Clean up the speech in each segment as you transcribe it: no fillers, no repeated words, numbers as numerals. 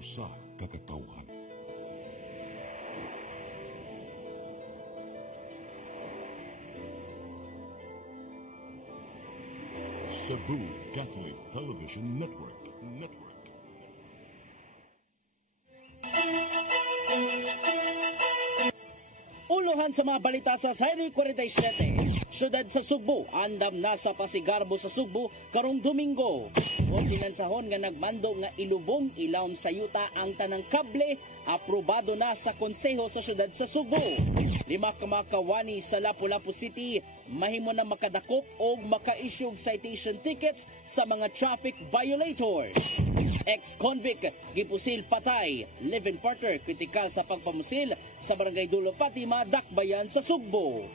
usa ka katawhan. Cebu Catholic Television Network. Uluhan sa mga balita sa Seri 47. Syudad sa Sugbo, andam na sa Pasigarbo sa Sugbo karong Domingo. O sinansahon nga nagmando nga ilubong ilawom sa yuta ang tanang kable, aprobado na sa konseho sa syudad sa Sugbo. 5 ka mga kawani sa Lapu-Lapu City mahimo na makadakop o maka-issue citation tickets sa mga traffic violators. Ex-convict gipusil patay, live-in partner kritikal sa pagpamusil sa Barangay Dulo Fatima, Dakbayan sa Sugbo.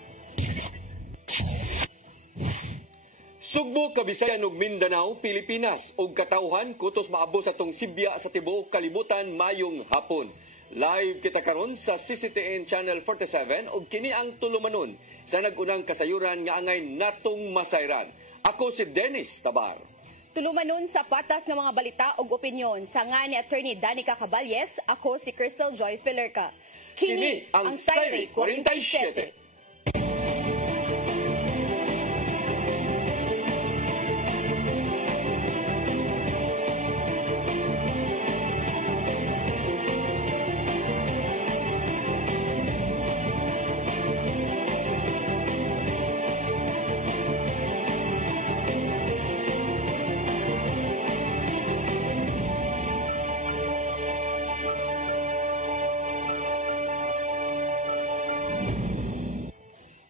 Sugbo, Kabisayan ug Mindanao, Pilipinas ug katawhan kutos maabot sa tong Sibya sa tibuok kalibutan mayong hapon. Live kita karon sa CCTN Channel 47 ug kini ang tulumanon sa nagunang kasayuran nga angay natong masayran. Ako si Dennis Tabar. Tulumanon sa patas ng mga balita ug opinyon sa nga ni Attorney Danica Caballes, ako si Crystal Joy Filerca. Kini ang Seri 47.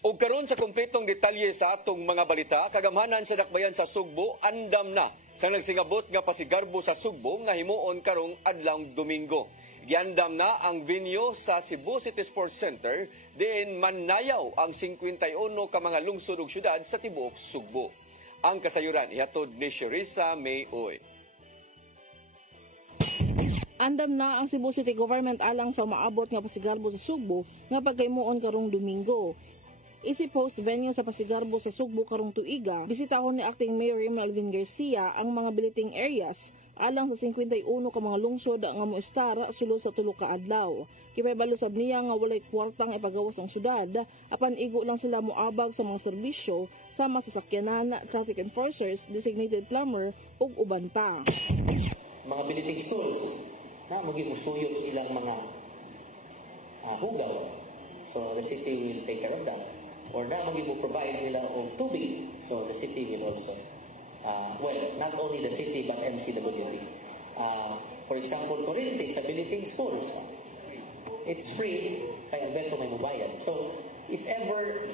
Ug karon sa kompletong detalye sa atong mga balita, kagamhanan sa Dakbayan sa Sugbo andam na sa nagsingabot nga pasigarbo sa Sugbo nga himuon karong adlawng Domingo. Giandam na ang venue sa Cebu City Sports Center diin mannayaw ang 51 ka mga lungsod ug syudad sa tibuok Sugbo. Ang kasayuran ihatod ni Sherissa May Uy. Andam na ang Cebu City Government alang sa maabot nga pasigarbo sa Sugbo nga pagkaymuon karong Domingo. Isip host venue sa Pasigarbo sa Sugbo karong tuiga, bisitahon ni Acting Mayor Melvin Garcia ang mga biliting areas alang sa 51 ka mga lungsod nga moestar sulod sa tulo ka adlaw. Kipahibalo sad niya nga walay kwartang ipagawas ang syudad, apan igo lang sila moabag sa mga serbisyo sama sa sakyanan, traffic enforcers, designated plumber ug uban pa. Mga biliting schools na magigusuyod sa ilang mga hugaw. So the city will take care of that. Or na mag-provide nila og tubig. So the city will also, not only the city but MCWD. For example, kuryente sa biliting schools. It's free, kaya beto may mabayad. So if ever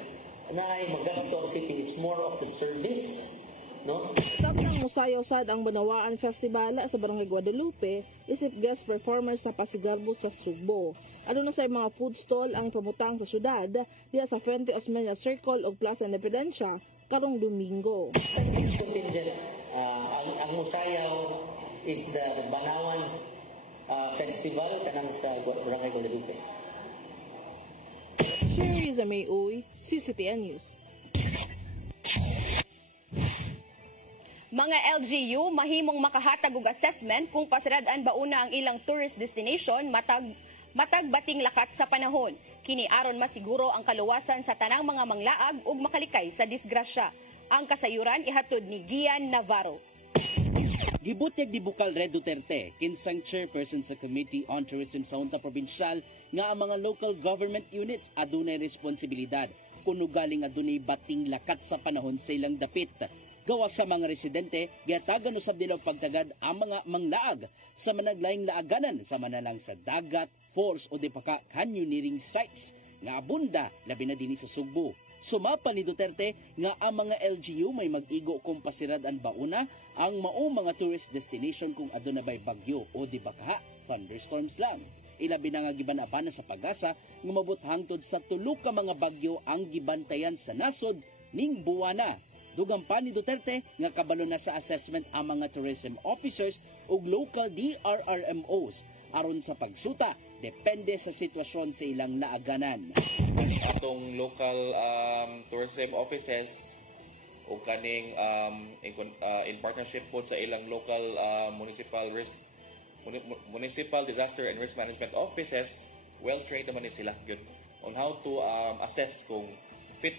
na ay magasto ang city, it's more of the service. No? Sabang musayaw sad ang Banawaan Festival sa Barangay Guadalupe, isip guest performers sa Pasigarbo sa Sugbo. Ano na sa mga food stall ang pamutang sa syudad diya sa Fuente Osmeña Circle o Plaza Independencia karong Domingo. Contingent, ang musayaw is the Banawan Festival kanang sa Barangay Guadalupe. Sherissa May Uy, CCTN News. Mga LGU mahimong makahatag og assessment kung pasirad-an ba una ang ilang tourist destination matag bating lakat sa panahon. Kini aron masiguro ang kaluwasan sa tanang mga manglaag ug makalikay sa disgrasya. Ang kasayuran ihatod ni Gian Navarro. Gibutyag ni Bukal Red Duterte, kinsang chairperson sa Committee on Tourism sa Junta Provincial, nga ang mga local government units adunay responsibilidad kung galing adunay bating lakat sa panahon sa ilang dapit. Gawa sa mga residente, giatagan usab nila pagtagad ang mga manglaag sa managlaing laaganan sa manalang sa dagat, force o dipaka canyoneering sites nga abunda labi na dinhi sa Sugbo. Sumapa ni Duterte nga ang mga LGU may mag-igo kung pasirad-an bauna ang mao mga tourist destination kung aduna bay bagyo o dibakaha, thunderstorms lang. Ilabi na nga gibanapan sa pag-asa nga mabot hangtod sa tulo ka mga bagyo ang gibantayan sa nasod ning buwana. Dugang pa ni Duterte nga kabalo na sa assessment ang mga tourism officers ug local DRRMOs aron sa pagsuta depende sa sitwasyon sa ilang laaganan. Atong local tourism offices o kaning in partnership po sa ilang local municipal municipal disaster and risk management offices, well-trained naman ni sila good on how to assess kung fit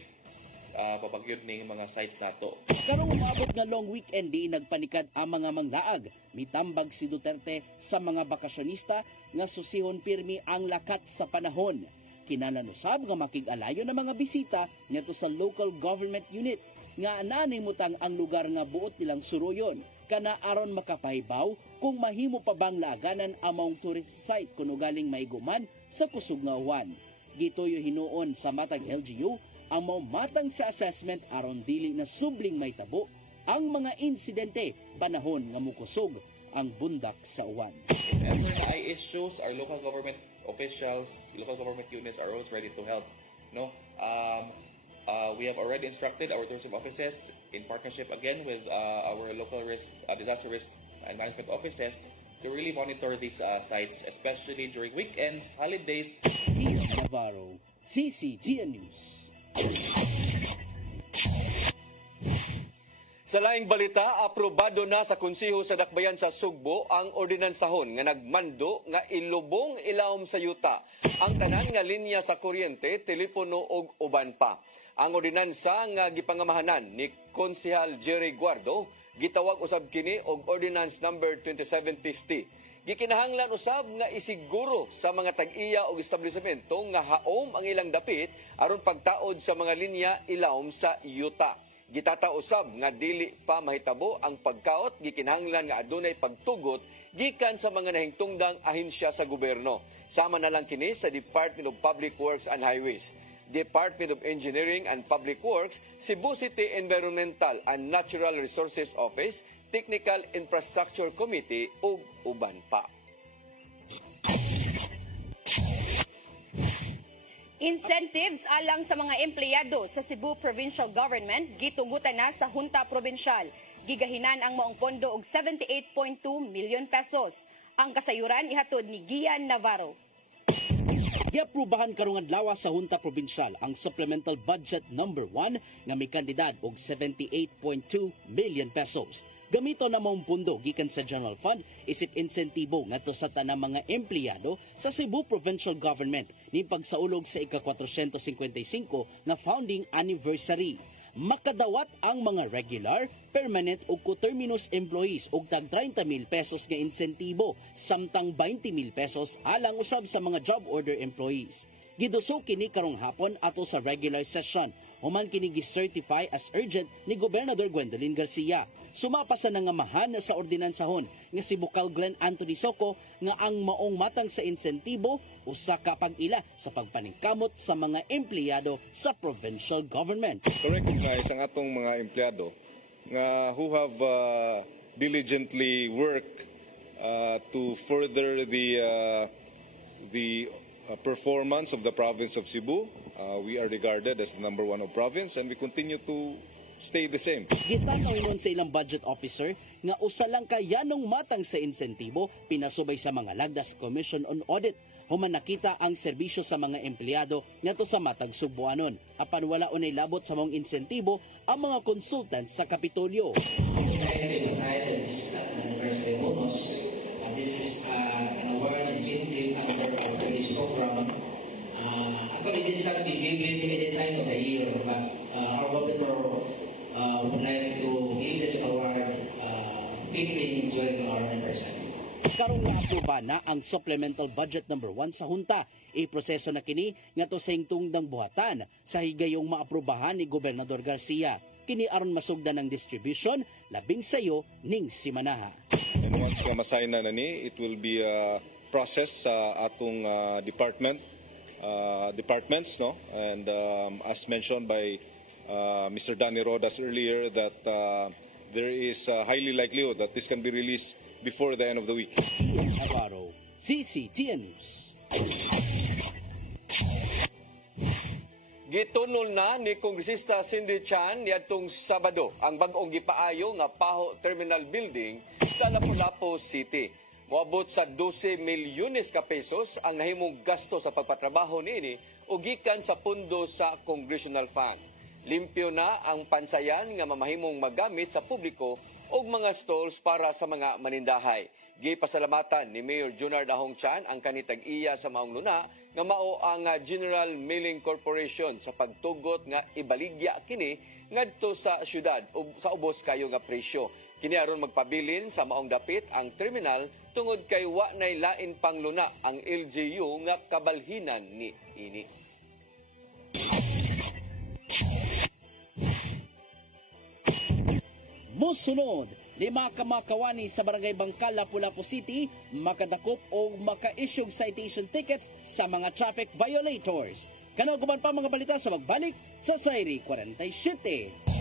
papagyod ni mga sites nato. Karong umabot nga long weekend di nagpanikad ang mga manglaag. Mitambag si Duterte sa mga bakasyonista nga susihon pirmi ang lakat sa panahon. Kinanalusab nga makig-alayo ng mga bisita ngadto sa local government unit nga nanimutang ang lugar nga buot nilang suruyon kana aron makapahibaw kung mahimo pa bang laganan among tourist site kuno galing maiguman sa kusog nga uwan. Gitoyo hinuon sa matag LGU ang matang sa assessment aron dili na subling may tabo ang mga insidente panahon nga mukusog ang bundak sa uwan. If ever may issues, our local government officials, local government units are always ready to help. No, we have already instructed our tourism offices in partnership again with our local disaster risk and management offices to really monitor these sites, especially during weekends, holidays. Ian Navarro, CCTN News. Sa laing balita, aprobado na sa Konseho sa Dakbayan sa Sugbo ang ordinansahon nga nagmando nga ilubong ilawom sa yuta ang tanan nga linya sa kuryente, telepono ug uban pa. Ang ordinansa nga gipangamahanan ni Konsehal Jerry Guardo gitawag usab kini og Ordinance number 2750. Gikinahanglan usab nga isiguro sa mga tag-iya o establishmento nga haom ang ilang dapit aron pagtaod sa mga linya ilawom sa yuta. Gitata usab nga dili pa mahitabo ang pagkaot, gikinahanglan nga adunay pagtugot gikan sa mga nahingtungdang ahensya sa gobyerno. Sama na lang kini sa Department of Public Works and Highways, Department of Engineering and Public Works, Cebu City Environmental and Natural Resources Office, Technical Infrastructure Committee ug uban pa. Incentives alang sa mga empleyado sa Cebu Provincial Government gitugutan na sa Hunta Provincial. Gigahinan ang maong pondo og 78.2 million pesos. Ang kasayuran ihatod ni Gian Navarro. Giaprubahan karong adlaw sa Hunta Provincial ang Supplemental Budget number 1 nga may kandidad og 78.2 million pesos. Gamito na maong pundo gikan sa General Fund isip insentibo ngadto sa tanang mga empleyado sa Cebu Provincial Government ni pagsaulog sa ika-455 na founding anniversary. Makadawat ang mga regular, permanent ug coterminous employees og tag 30,000 pesos nga insentibo samtang 20,000 pesos alang usab sa mga job order employees. Giduso kini karong hapon ato sa regular session. Human kini gi-certify as urgent ni Gobernador Gwendolyn Garcia. Sumapasa na nga mahan sa ordinansahon nga si Bucal Glenn Anthony Soco nga ang maong matang sa insentibo usa ka pag-ila sa pagpaningkamot sa mga empleyado sa provincial government. To-recognize ang atong mga empleyado nga who have diligently worked to further the performance of the province of Cebu. We are regarded as the number one of province and we continue to stay the same. Gitanaw sa ilang budget officer nga usa lang kayanong matang sa insentibo pinasubay sa mga lagdas Commission on Audit. Human nakita ang serbisyo sa mga empleyado ngadto sa matag Subuanon. Apan wala unay labot sa mga insentibo ang mga consultants sa Kapitolyo. This is an awareness initiative under our previous program. Actually, this is not the limited time of the year, but our governor would like to give this award quickly during our anniversary. Karong naapruba na ang Supplemental Budget number 1 sa Hunta. Iproseso na kini ngadto sa hingtungdang buhatan sa higayong maaprubahan ni Gobernador Garcia. Kini aron masugdan ng distribution labing sayo ning simanaha. And once nga masign na ni, it will be a process sa atong departments, no? And as mentioned by Mr. Danny Rodas earlier, that there is a highly likelihood that this can be released before the end of the week. Navarro, CCTN News. Gitunol na ni Kongresista Cindy Chan niadtong Sabado ang bag-ong gipaayo nga Paho Terminal Building sa Lapu-Lapu City. Moabot sa 12 milyones ka pesos ang nahimong gasto sa pagpatrabaho niini o gikan sa pundo sa Congressional Fund. Limpyo na ang pansayan nga mamahimong magamit sa publiko ug mga stalls para sa mga manindahay. Gipasalamatan ni Mayor Junard Ahong Chan ang kanitag-iya sa maong luna nga mao ang General Milling Corporation sa pagtugot nga ibaligya kini ngadto sa syudad ug sa ubos kayo nga presyo. Kini aron magpabilin sa maong dapit ang terminal tungod kay wa nay lain pang luna ang LGU nga kabalhinan ni ini. Mosunod, 5 ka mga kawani sa Barangay Bangkal, Lapu-Lapu City makadakop o maka-issue citation tickets sa mga traffic violators. Kanaguban pa mga balita sa magbalik sa Sairi 47.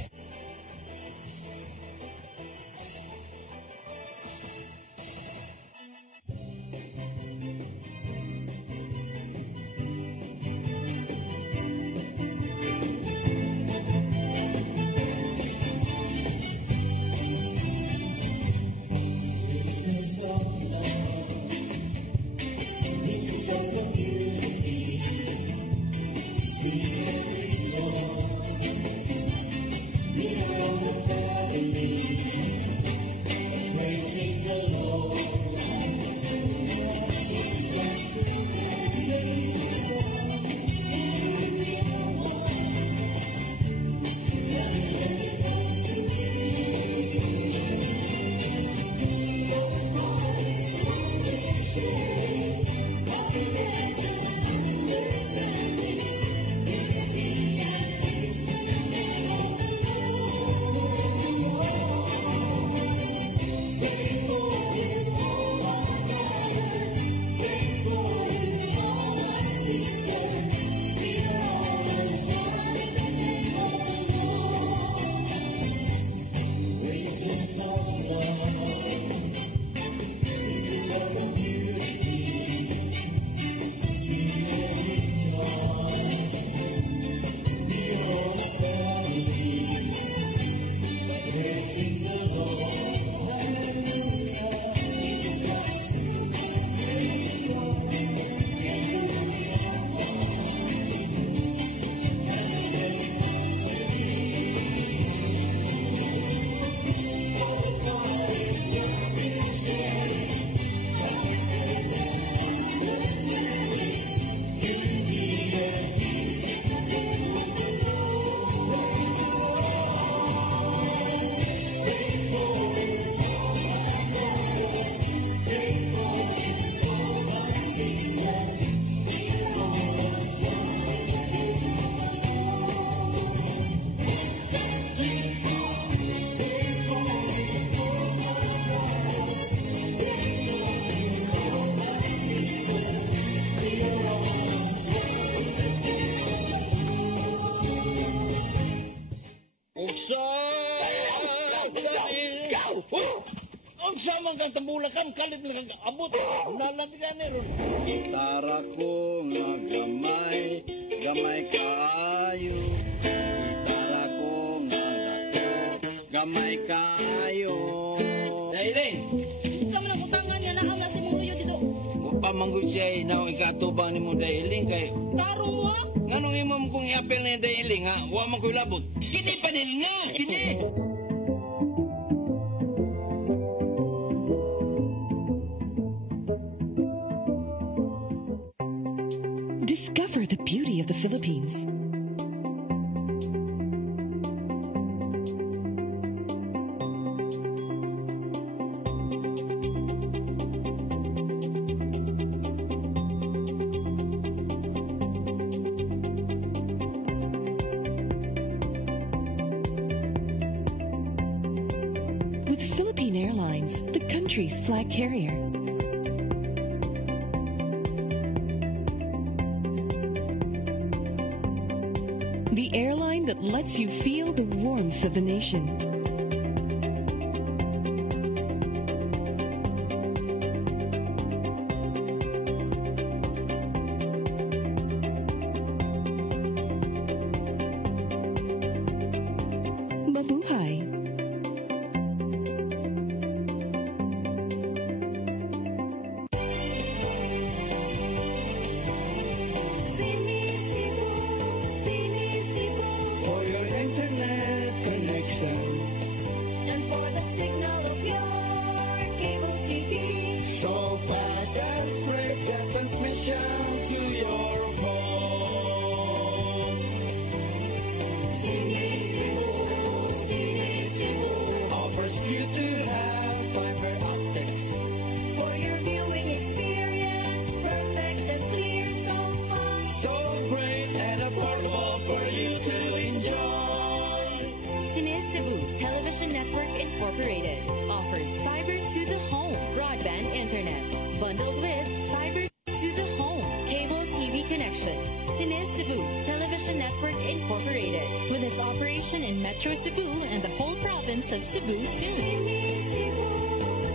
Unsa man kang tambulakan kalit lang kang abot. Nalatigan ni ron. Gitara ko nga gamay kaayo. Gitara ko nga dako, gamay kaayo. Dailing. Unsa man ang utangan niya na ang nasa mong ruyo dito? Pamanggod siya na ikatubang ni mo Dailing kay Tarong mo? nganong imong kong iapel ni Dailing ha? Wa man ko'y labot. Kini pa nil nga, kini. Discover the beauty of the Philippines. With Philippine Airlines, the country's flag carrier. The airline that lets you feel the warmth of the nation. Mabuhay. For your internet connection. fast and spread the transmission to your home. Sini Cebu offers you to have fiber optics for your viewing experience. Perfect and clear, so fun, so great and affordable for you to enjoy. Sini Cebu Television Network Incorporated offers fiber to the home broadband internet bundled with fiber to the home cable TV connection. Sini Cebu Television Network Incorporated with its operation in Metro Cebu and the whole province of Cebu soon.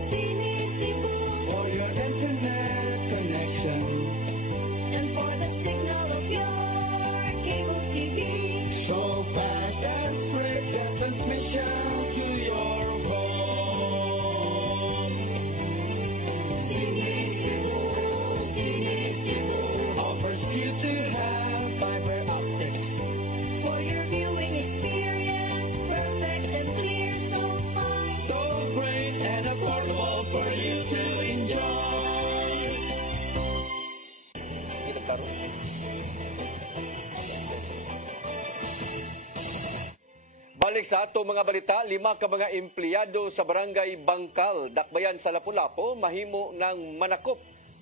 Sini Cebu for your internet connection and for the signal of your cable TV. So fast and spread the transmission to your home. Sini Cebu offers you to have fiber optics for your viewing experience. Perfect and clear, so fun, so great and affordable for you to enjoy. Balik sa ato mga balita, 5 ka mga empleyado sa barangay Bangkal, Dakbayan sa Lapu-Lapu, mahimo ng manakop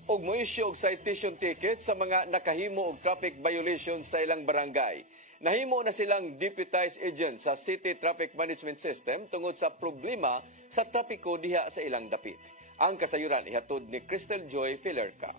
og moisyo og citation ticket sa mga nakahimo og traffic violation sa ilang barangay. Nahimo na silang deputized agent sa City Traffic Management System tungod sa problema sa trapiko diha sa ilang dapit. Ang kasayuran ihatod ni Crystal Joy Filerca.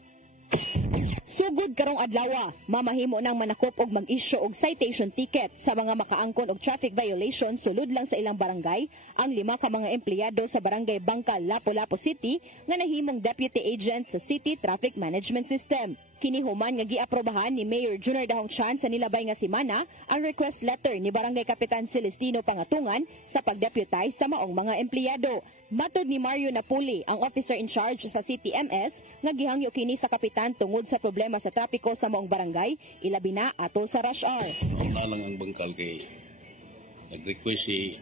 Sugod karong adlaw, mamahimo nang manakop og mag-issue og citation ticket sa mga makaangkon og traffic violation sulod lang sa ilang barangay ang 5 ka mga empleyado sa barangay Bangkal, Lapu-Lapu City nga nahimong deputy agent sa City Traffic Management System. Kinihuman nga giaprobahan ni Mayor Junior Dahong Chan sa nilabay nga semana ang request letter ni Barangay Kapitan Celestino Pangatungan sa pagdeputize sa maong mga empleyado. Matod ni Mario Napuli, ang officer in charge sa City MS, nga gihangyo kini sa kapitan tungod sa problema sa trapiko sa maong barangay, ilabi na ato sa rush hour. Una lang ang Bangkal kay nag-request si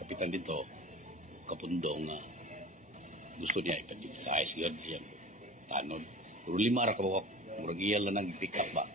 kapitan dito, Kapundong, nga gusto niya ipadiputize yun, yan, tanod. Pero 5 ra ka ba, murag iyal na nag-pick up ba?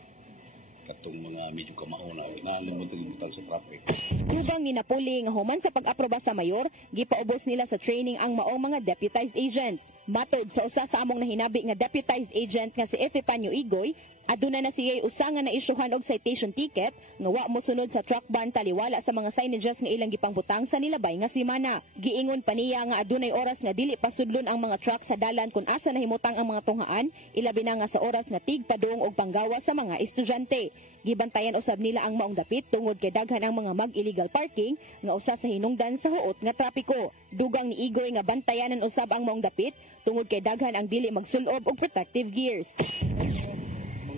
Katong mga medyo kamauna, inaalimutang sa traffic. Dugang ni Napuli nga human sa pag-aproba sa mayor, gipaubos nila sa training ang maong mga deputized agents. Matod sa usa sa among nahinabi nga deputized agent nga si Epipanyo Igoy, aduna na siya'y usa nga na-issuehan og citation ticket nga wa mo sunod sa truck ban taliwala sa mga signages nga ilang gipangbutang sa nilabay nga semana. Giingon pa niya nga adunay oras nga dili pasudlon ang mga truck sa dalan kung asa nahimutang ang mga tunghaan, ilabi na nga sa oras nga tigpadung og panggawa sa mga estudyante. Gibantayan usab nila ang maong dapit tungod kay daghan ang mga mag-illegal parking nga usa sa hinungdan sa huot nga trapiko. Dugang ni Igoy nga bantayanan usab ang maong dapit tungod kay daghan ang dili magsulob og protective gears.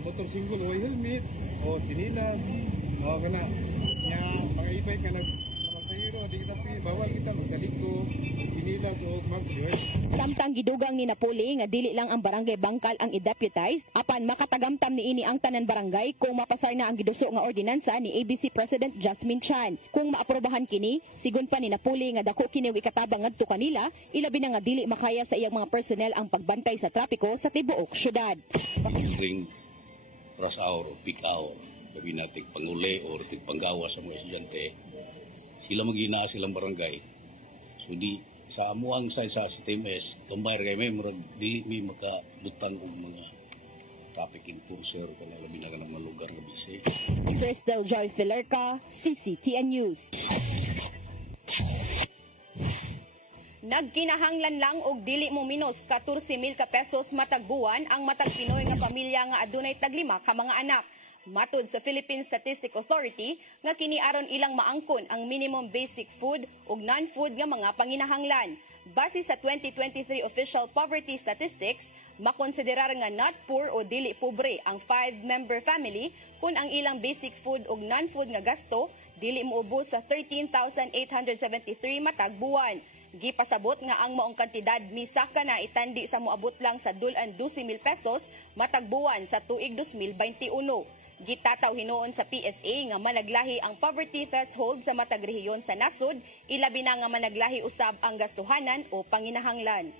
Motor single o helmet o sinilas o kana nya mga ibay ka nagmasayro di kita bawal kita magsaliko sinilas o mag-shirt. Samtang gidugang ni Napuli nga dili lang ang barangay Bangkal ang i-deputize apan makatagamtam niini ang tanan barangay kung mapasar na ang giduso nga ordinansa ni ABC President Jasmine Chan. Kung maaprobahan kini, sigon pa ni Napuli nga dako kini og ikatabang ngadto kanila, ilabi na nga dili makaya sa iyang mga personnel ang pagbantay sa trapiko sa tibuok syudad. Rush hour o peak hour, gabi natin panguli o panggawa sa mga estudyante, sila mag-ina silang barangay. So di, sa amuang sa TMS, kambayar kayo may dili makadutang og mga traffic enforcer kaya labi na ka ng mga lugar na busy. Crystal Joy Filerca, CCTN News. Nagkinahanglan lang og dili mo minus 14,000 ka pesos matag buwan ang matag Pinoy nga pamilya nga adunay tag 5 ka mga anak. Matod sa Philippine Statistic Authority nga kiniaron ilang maangkon ang minimum basic food ug non-food nga mga panginahanglan. Base sa 2023 official poverty statistics, makonsiderar nga not poor o dili pobre ang 5-member family kung ang ilang basic food ug non-food nga gasto dili moubos sa 13,873 matag buwan. Gipasabot nga ang maong kantidad misaka na itandi sa moabot lang sa 12,000 pesos matag buwan sa tuig 2021. Gitataw hinuon sa PSA nga managlahi ang poverty threshold sa matag rehiyon sa nasod, ilabi na nga managlahi usab ang gastuhanan o panginahanglan.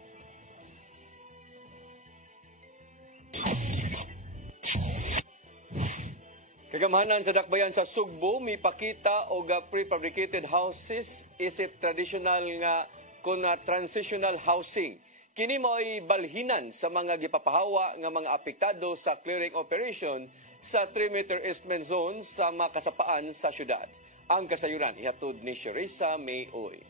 Kagamhanan sa dakbayan sa Sugbo, mipakita og prefabricated houses isip traditional nga kun transitional housing. Kini mao'y balhinan sa mga gipapahawa nga mga apektado sa clearing operation sa 3-meter easement zone sa makasapaan sa syudad. Ang kasayuran ihatod ni Sherissa Mayoy.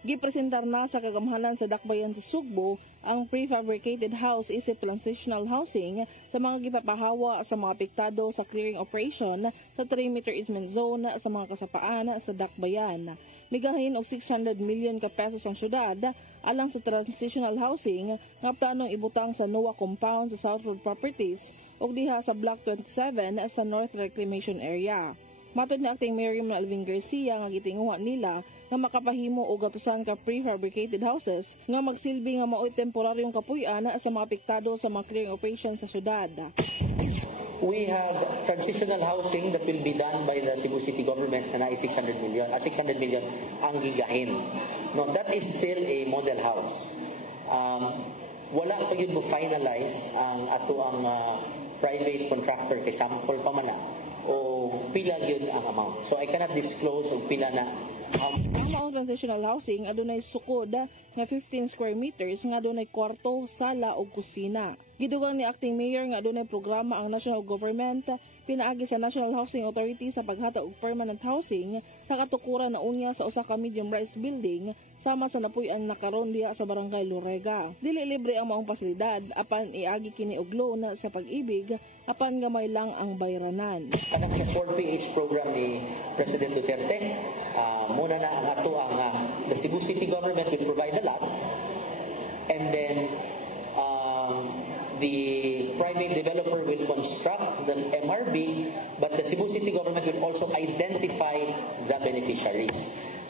Gipresentar na sa kagamhanan sa dakbayan sa Sugbo ang prefabricated house isip transitional housing sa mga gipapahawa sa mga apektado sa clearing operation sa 3-meter easement zone sa mga kasapaan sa dakbayan. Migahin og 600 million ka pesos ang syudad alang sa transitional housing nga planong ibutang sa NOAA compound sa Southwood Properties ug diha sa Block 27 sa North Reclamation Area. Matod ni Acting Mayor Alvin Garcia nga gitinguha nila nga makapahimo og gatusan ka prefabricated houses nga magsilbi nga mao'y temporaryong kapuy-an sa mga apektado sa mga clearing operations sa syudad. We have transitional housing that will be done by the Cebu City government na 600 million ang gigahin. No, that is still a model house. Wala pa yun mo finalize ang ato ang private contractor kay sample pa man na o pila yun ang amount. So I cannot disclose o pila na ang maong transitional housing adunay sukod nga 15 square meters nga adunay kwarto, sala ug kusina. Gidugang ni Acting Mayor nga adunay programa ang national government pinaagi sa National Housing Authority sa paghatag og permanent housing sa katukuran na unya sa usa ka medium-rise building sama sa napuy-an na karon diha sa Barangay Lorega. Dili libre ang maong pasilidad apan iagi kini og loan sa Pag-ibig apan gamay lang ang bayranan. Kanang sa 4PH program ni President Duterte, muna na ang ato ang the Cebu City government will provide the lot and then the private developer will construct the MRB, but the Cebu City government will also identify the beneficiaries.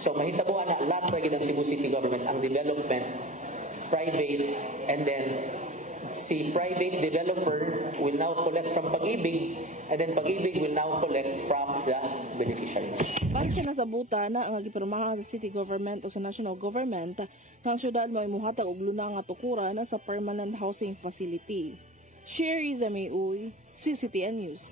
So mahitabuan na lahat ng Cebu City government ang development, private, and then si private developer will now collect from Pag-ibig, and then Pag-ibig will now collect from the beneficiaries. Base na sa buta na ang gipirmahan sa city government o sa national government, ang syudad may muhatag og luna nga tukuran sa permanent housing facility. Sherissa Mayoy, CCTN News.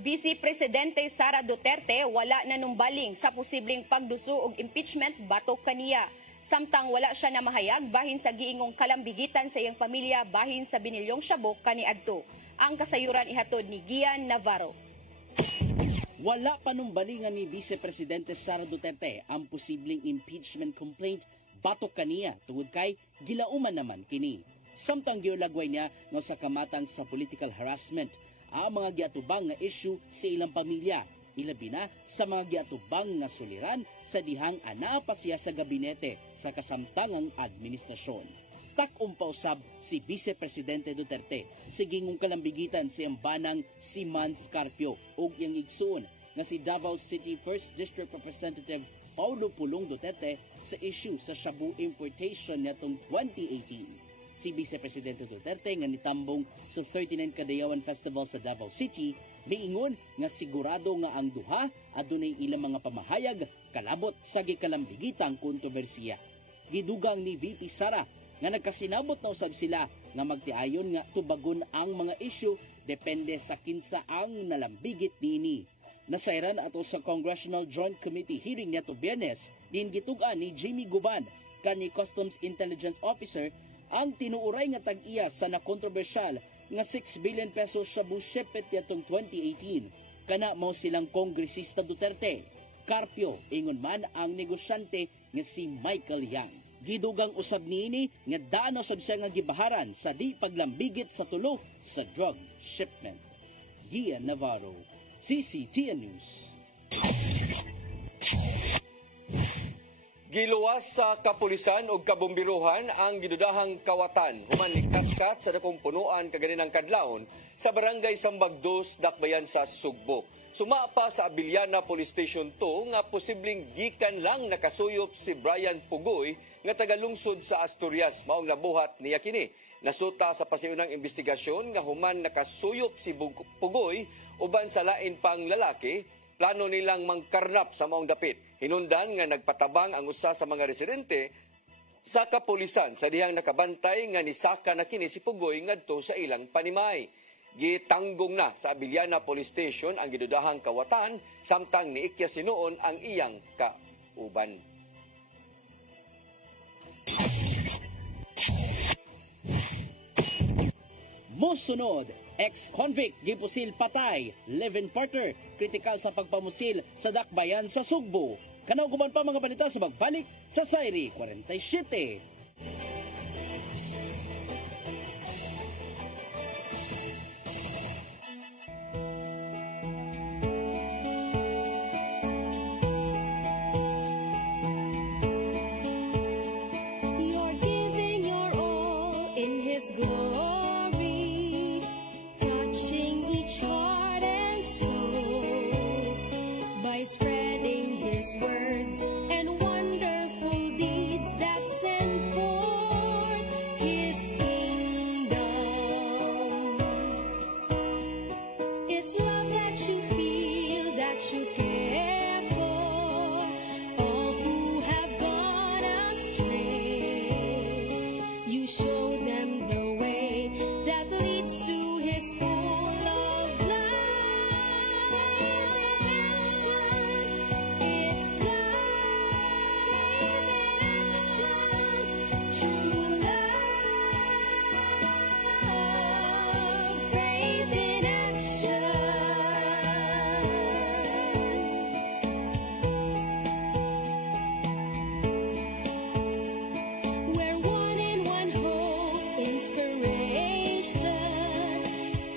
Vice Presidente Sara Duterte wala na numbaling sa posibleng pagduso og impeachment batok kaniya. Samtang wala siya na mahayag bahin sa giingong kalambigitan sa iyang pamilya bahin sa binilyong Shabok kaniadto. Ang kasayuran ihatod ni Gian Navarro. Wala panumbalingan ni Vice Presidente Sara Duterte ang posibleng impeachment complaint batok kaniya tungod kay gilauman naman kini. Samtang giulagway niya nga sa kamatang sa political harassment ang mga giatubang nga issue sa ilang pamilya. Ilabi na sa mga giatubang nga suliran sa dihang anaa pa siya sa gabinete sa kasamtangang administrasyon. Tak-umpaw sab si Vice Presidente Duterte sa gingong kalambigitan si ambanang si Mans Carpio ug iyang igsuon nga si Davao City 1st District Representative Paulo Pulong Duterte sa issue sa shabu importation nitong 2018. Si Vice Presidente Duterte nga nitambong sa 39 Kadayawan Festival sa Davao City, miingon nga sigurado nga ang duha adunay ilang mga pamahayag kalabot sa gikalambigitang kontrobersiya. Gidugang ni VP Sara nga nagkasinabot na usab sila nga magtiayon nga tubagon ang mga issue depende sa kinsa ang nalambigit nini. Nasayran ato sa Congressional Joint Committee hearing nito Biyernes, din gitugan ni Jimmy Guban kani Customs Intelligence Officer ang tinuuray nga tag-iya sa nakontrobersyal nga 6 billion pesos shabu shipment nitong 2018. Kana mao silang Kongresista Duterte. Carpio ingon man ang negosyante nga si Michael Yang. Gidugang usab niini nga daano sab siya nga gibaharan sa di paglambigit sa tulo sa drug shipment. Gian Navarro, CCTN News. Giluwas sa kapulisan ug kabombiruhan ang gidudahang kawatan human ni katkat sa dakong punuan kaganinang kadlawon sa barangay Sambag 2, Dakbayan sa Sugbo. Sumapa sa Abiliana Police Station 2 nga posibleng gikan lang nakasuyop si Brian Pugoy nga tagalungsod sa Asturias maong nabuhat niya kini. Nasuta sa pasiunang investigasyon nga human nakasuyop si Pugoy uban sa lain pang lalaki, plano nilang mangkarnap sa maong dapit. Hinundan nga nagpatabang ang usa sa mga residente sa kapulisan sa dihang nakabantay nga nisaka na kini si Pugoy ngadto sa ilang panimay. Gitanggong na sa Abiliana Police Station ang gidudahang kawatan samtang niikya sinuon ang iyang kauban. Mosunod, ex-convict gipusil patay, live-in partner kritikal sa pagpamusil sa dakbayan sa Sugbo. Kanauguban pa mga balita sa magbalik sa Sairi 47. You're giving your all in His glory, touching each heart and soul by spreading His words and wonderful deeds that send forth His kingdom. It's love that you feel, that you care for all who have gone astray. You show them the way that leads to His full of life. It's true love, faith in action. We're one in one hope, inspiration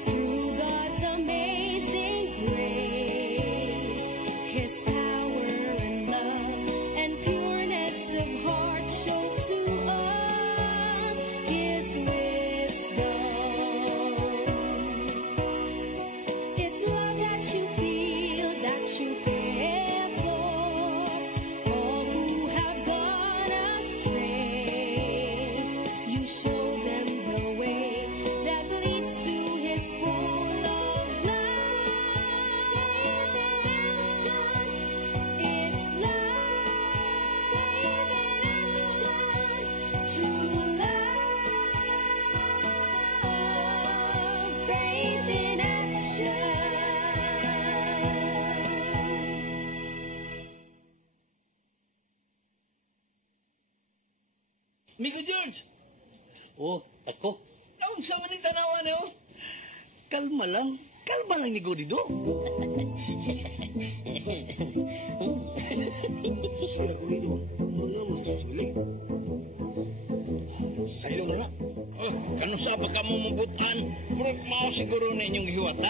through God's amazing grace. His power and love and pureness of heart show to us His wisdom. It's love that you feel, that you care for all who have gone astray. You show them the way that leads to His full of life. It's love, true love, faith in action. Migo George! Oh, ako? Naon sa maning tanawan eh, oh. Kalma lang ni Godido. Sira ko dito, mga masasuling. Sa'yo na nga. Oh, kano sa pagkamumubutan, murag mao siguro na inyong hiwata.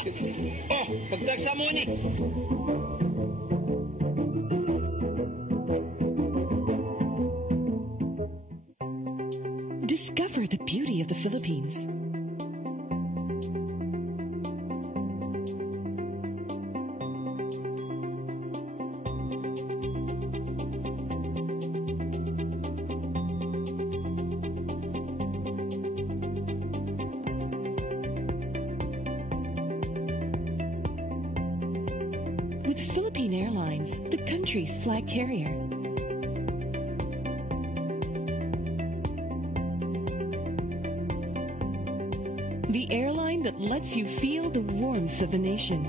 Oh, pagdagsa mo ni. Discover the beauty of the Philippines. With Philippine Airlines, the country's flag carrier. The airline that lets you feel the warmth of the nation.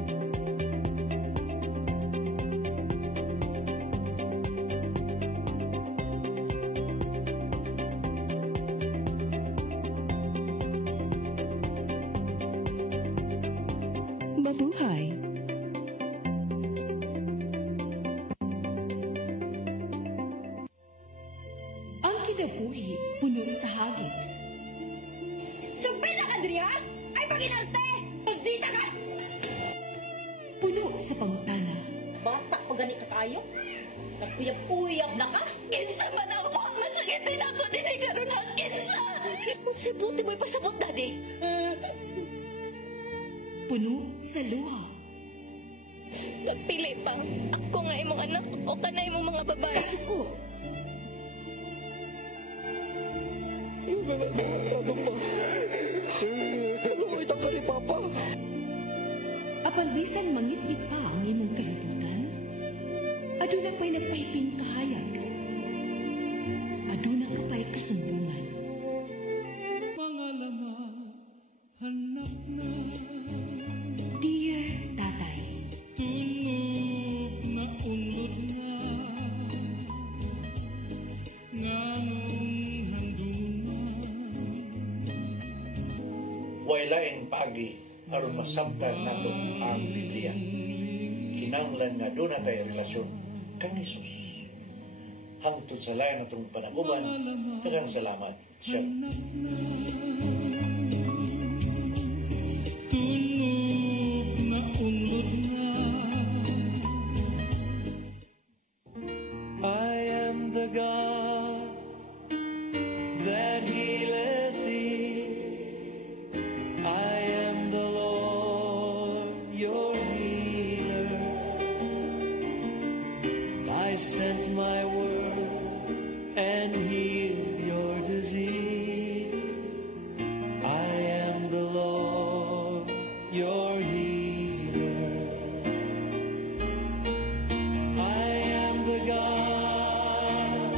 Mabuhay. Ang kinabuhi, puno sa hagit. Sumpil na ka, Dria! Ay, paginarte! Pagdita ka! Puno sa pangutana. Bata pa gani ka kayo? Nagpuyap-puyap na ka? Kinsa man ang mga sakitin ako din ay karoon ang kinsa! Sibuti mo'y pasabot, Daddy. Puno sa luha. Nagpili bang ako nga imong anak o kanay imong mga babae? Kasuko. Apan bisan mangit-ngit pa ang imong kalibutan, aduna pa'y nagpahiping kahayag. Aduna ka pa'y lain-lain paagi aron masabtan nato ang Biblia. Kinahanglan nga doon na tayo relasyon kang Hesus. Hangtod sa lain natong panaguban, daghang salamat. Shalom. I am the God that healeth thee. I am the Lord, your healer. I sent my word and healed your disease. I am the Lord, your healer. I am the God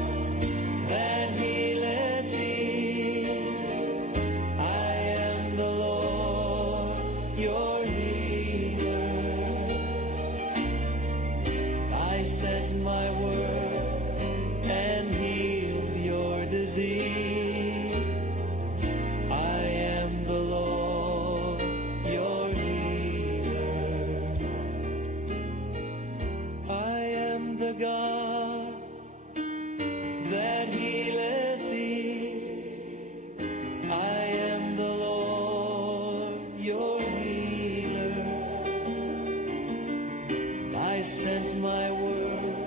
that healeth thee. I am the Lord, your healer. I sent my word and healed your disease. I am the Lord, your healer. I am the God that healeth thee. I am the Lord, your healer. I sent my word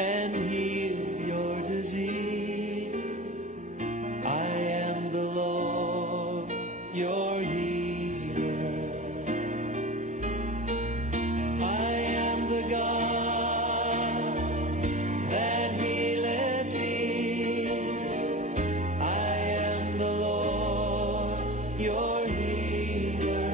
and healed your disease. I am the Lord, your healer. I am the God that healeth thee. I am the Lord, your healer.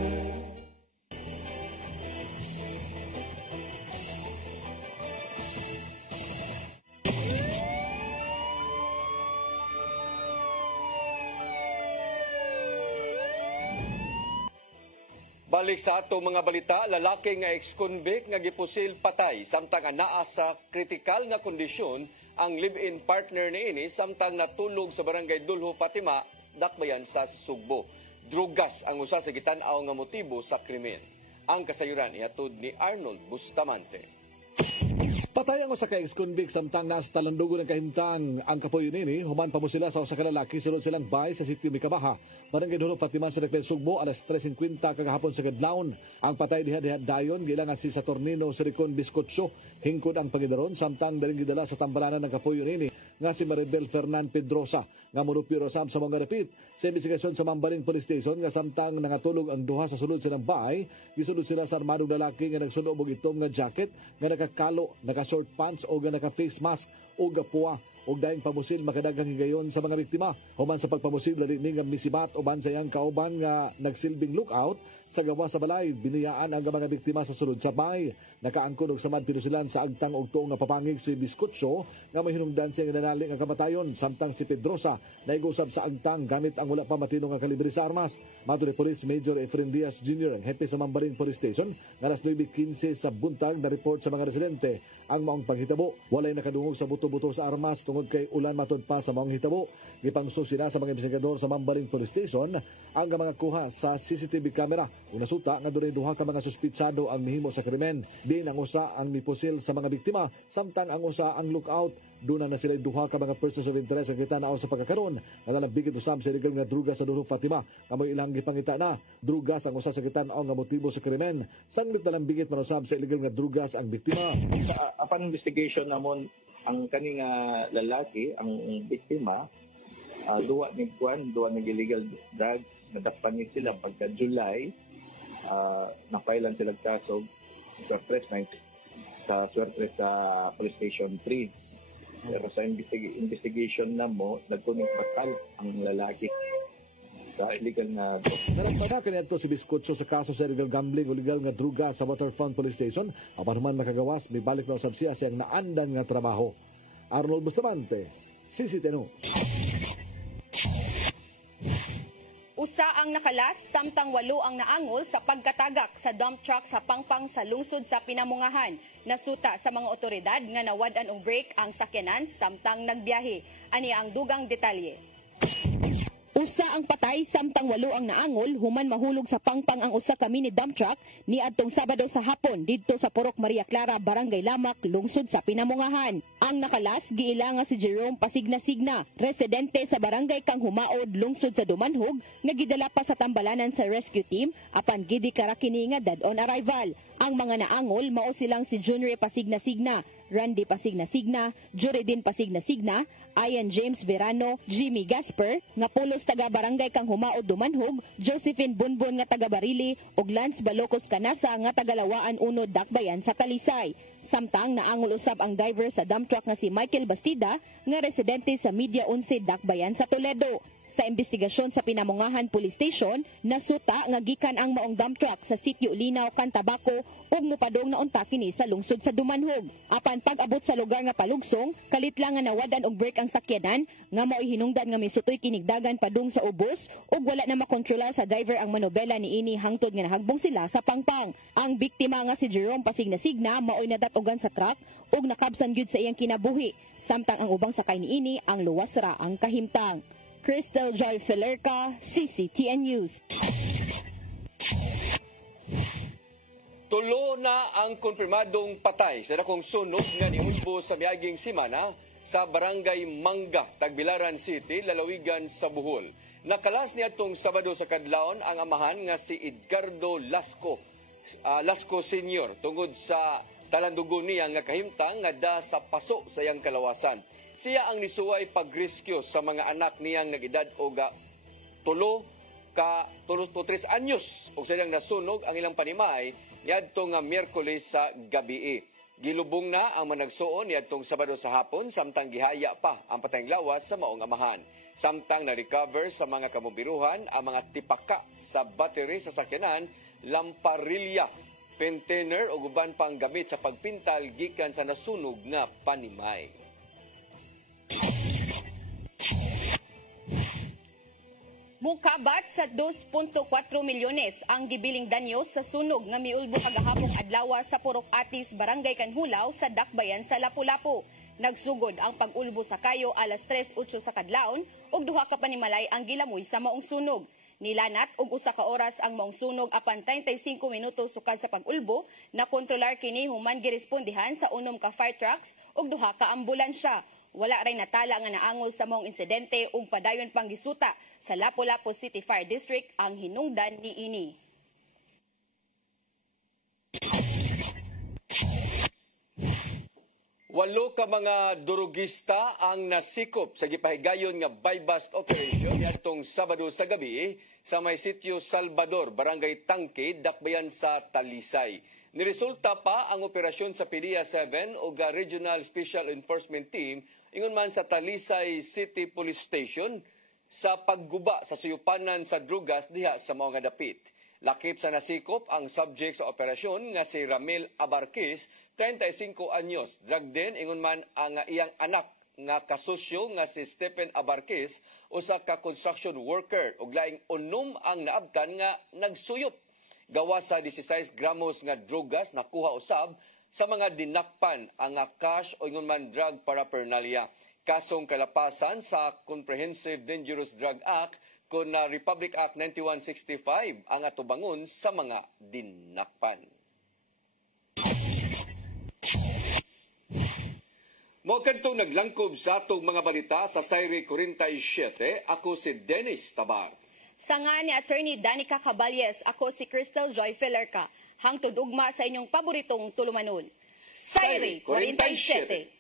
Balik sa ato mga balita, lalaki nga ex-convict nga gipusil patay samtang anaa sa kritikal nga kondisyon ang live-in partner niini samtang natulog sa barangay Dulho Fatima, dakbayan sa Sugbo. Drugas ang usa sa gitan-aw nga motibo sa krimen. Ang kasayuran ihatod ni Arnold Bustamante. Patay ang usa ka ex-convict samtang nasa talandugo ng kahimtang ang kapoy nini, human pa mo sila sa usa ka lalaki sulod silang bay sa sitio Mikabaha, barangay Dulho Fatima sa Dakbayan Sugbo, alas 3:50 kagahapon sa kadlawon. Ang patay diha-diha dayon gilang si Saturnino Siricon Biscotso, hingkod ang pangidaron samtang daling gidala sa tambalanan ng kapoy nini nga si Maribel Fernan Pedrosa nga monupiro sa mga dapit sa investigasyon sa Mambaling Police Station nga samtang nangatulog ang duha sa sulod silang bay, gisulod sila sa armadong lalaki nga nagsunog og itom nga jacket nga nakakalo, naka-short pants o nga naka-face mask o gapuwa og daing pamusil makadaghang higayon sa mga biktima. Human sa pagpamusil dali ni nga misibat uban sa iyang kauban nga nagsilbing lookout sa gawas sa balay, biniyaan ang mga biktima sa sulod sa bay. Nakaangkon og samad pinusilan sa agtang og tuong nga papangig si Biscotso nga may hinungdan siya nga nanaling ang kamatayon, samtang si Pedrosa naigusab sa agtang gamit ang wala pa matino nga kalibre sa armas. Mato ni Police Major Efren Diaz Jr., ang hepe sa Mambaling Police Station, nga alas 9:15 sa buntag na report sa mga residente ang maong panghitabo. Walay nakadungog sa buto-buto sa armas tungod kay ulan matod pa sa maong hitabo. Gipangso sila sa mga investigador sa Mambaling Police Station ang mga kuha sa CCTV camera. Una suta nga dunay duha ka mga suspitsado ang mihimo sa krimen. Din ang usa ang mipusil sa mga biktima, samtang ang usa ang lookout. Doon na sila duha ka mga persons of interest ang gitanaaw sa pagkakaroon. Nalalambigit usab sa illegal nga drugas sa Dulho Fatima. Amoy ilang gipangita na drugas ang usa sa gitanaaw nga motibo sa krimen. Sanglit nalambigit man usab sa illegal nga drugas ang biktima. Upon investigation namon ang kaning lalaki, ang biktima, duwa ni illegal drug, nadakpan ni sila pagka July, napailan sila kaso sa Suertres sa Police Station 3. Pero sa investigation na mo, nagtuning patal ang lalaki sa illegal na Narampana kanito si Biscotso sa kaso sa illegal gambling o illegal nga druga sa Waterfront Police Station. Apan man makagawas, may balik na usab siya siyang naandan nga trabaho. Arnold Bustamante, CCTV News. Usa ang nakalas samtang 8 ang naangol sa pagkatagak sa dump truck sa Pangpang sa lungsod sa Pinamungahan. Nasuta sa mga otoridad nga nawad-an og brake ang sakyanan samtang nagbiyahe. Ani ang dugang detalye. Usa ang patay samtang 8 ang naangol human mahulog sa pangpang ang usa ka mini dump truck niadtong Sabado sa hapon didto sa Purok Maria Clara, Barangay Lamak, lungsod sa Pinamungahan. Ang nakalas giila nga si Jerome Pasigna-Signa, residente sa Barangay Kang Humaod, lungsod sa Dumanhog, nga gidala pa sa tambalanan sa rescue team apan gideklara kini nga dead on arrival. Ang mga naangol mao silang si Junior Pasigna-Signa, Randy Pasigna-Signa, Juridin Pasigna-Signa, Ian James Verano, Jimmy Gasper, nga pulos taga Barangay Kang Humaod, Dumanhog, Josephine Bunbon nga taga Barili, ug Lance Balocos Canasa nga taga Lawaan Unod, Dakbayan sa Talisay. Samtang naangol usab ang driver sa dump truck nga si Michael Bastida nga residente sa Media 11, Dakbayan sa Toledo. Sa investigasyon sa Pinamungahan Police Station, nasuta nga gikan ang maong dump truck sa sitio Linaw, Cantabaco ug mopadong na unta kini sa lungsod sa Dumanhog. Apan pag-abot sa lugar nga palugsong, kalit lang nga nawadan og brake ang sakyanan nga mao'y hinungdan nga misutoy kinigdagan padung sa ubos ug wala na makontrolar sa driver ang manobela niini hangtod nga nahagbong sila sa pangpang. Ang biktima nga si Jerome Pasigna-Signa mao'y nadatogan sa truck ug nakabsan gyud sa iyang kinabuhi, samtang ang ubang sakay niini ang luwas ra ang kahimtang. Crystal Joy Filerca, CCTN News. Tulo na ang konfirmadong patay sa dakong sunog nga niumbo sa miaging simana sa Barangay Mangga, Tagbilaran City, lalawigan sa Bohol. Nakalas niadtong Sabado sa kadlawon ang amahan nga si Edgardo Lasco Sr. tungod sa talandugon niya nga kahimtang nga da sa paso sa iyang kalawasan. Siya ang nisuway pag-rescue sa mga anak niyang nag-edad o 3 anyos ug silang nasunog ang ilang panimay niadto nga Miyerkules sa gabi. Gilubong na ang managsuon niadtong Sabado sa hapon samtang gihaya pa ang patayng lawas sa maong amahan. Samtang na-recover sa mga kamobiruhan ang mga tipaka sa battery sa sakyanan, lamparilya, container o uban pang gamit sa pagpintal gikan sa nasunog nga panimay. Mukabat sa 2.4 milyones ang gibiling danyo sa sunog nga miulbo kagahapong adlaw sa Purok Atis, Barangay Kanhulaw sa Dakbayan sa Lapu-Lapu. Nagsugod ang pag-ulbo sa kayo alas 3:08 sa kadlawon ug duha ka panimalay ang gilamoy sa maong sunog. Nilanat og usa ka oras ang maong sunog apan 35 minutos sukad sa pag-ulbo na kontrolar kini human girespondihan sa 6 ka fire trucks ug duha ka ambulansya. Wala ray natala nga naangol sa maong insidente ug padayon pang gisuta sa Lapu-Lapu City Fire District ang hinungdan niini. Walo ka mga durugista ang nasikop sa gipahigayon nga buy-bust operation nitong Sabado sa gabi sa may sitio Salvador, Barangay Tangke, Dakbayan sa Talisay. Niresulta pa ang operasyon sa PDEA 7 o Regional Special Enforcement Team ingon man sa Talisay City Police Station sa pagguba sa suyupanan sa drugas diha sa mga dapit. Lakip sa nasikop ang subject sa operasyon nga si Ramil Abarquez, 35 anyos. Drug din ingon man ang iyang anak nga kasosyo nga si Stephen Abarquez, usa ka construction worker ug laing unom ang naabtan nga nagsuyop. Gawa sa 16 gramos nga drugas nakuha usab sa mga dinakpan ang cash o ingon man drug paraphernalia. Kasong kalapasan sa Comprehensive Dangerous Drug Act kun na Republic Act 9165 ang atubangon sa mga dinakpan. Mo kadtong naglangkob sa atong mga balita sa Sayre 47, ako si Dennis Tabar. Sanga ni Attorney Danica Caballes, ako si Crystal Joy Filerca. Hangtod ugma sa inyong paboritong tulumanon. Sayre 47.